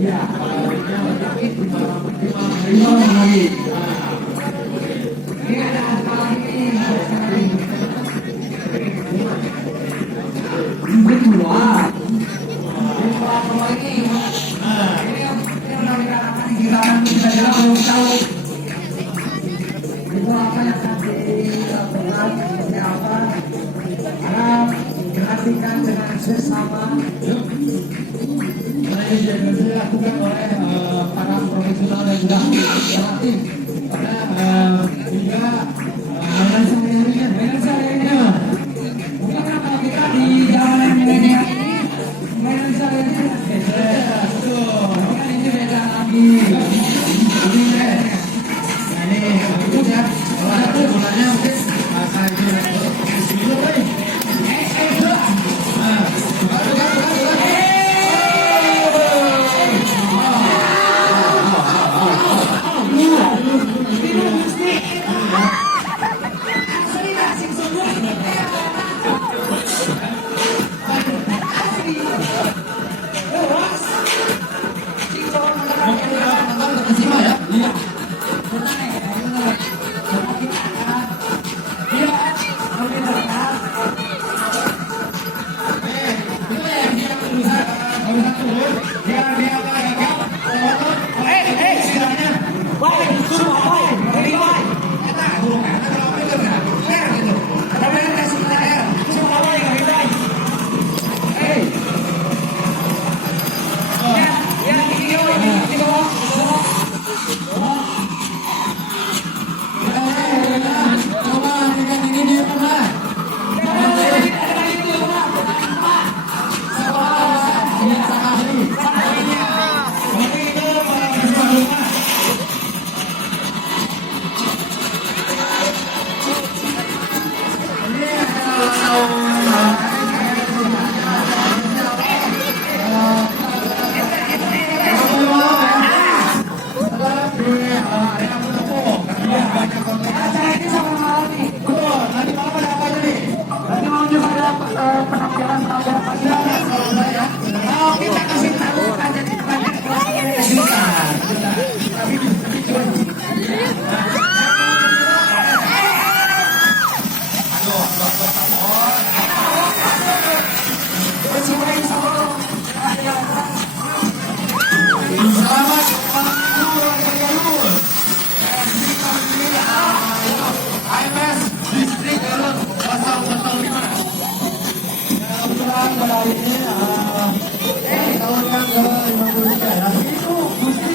Iya, kalau sakit 5 hari. Ini ada apa lagi? Berdua. Kita belum tahu itu apa yang akan dilakukan seperti apa. Harap perhatikan dengan sesama. Ini dilakukan oleh para profesional dan juga pelatih. Karena juga mainan sehari-harinya. Mungkin kalau kita di jalanan milenial ini mainan sehari-harinya beda. Mungkin ini beda lagi. Ini itu ya. Kalau ada bolanya mungkin kayak gini. Kita kasih tahu aja di depannya selamat IMS Distrik Garut 005. Kebetulan pada hari ini tahun yang ke-53 ya. Itu Gusti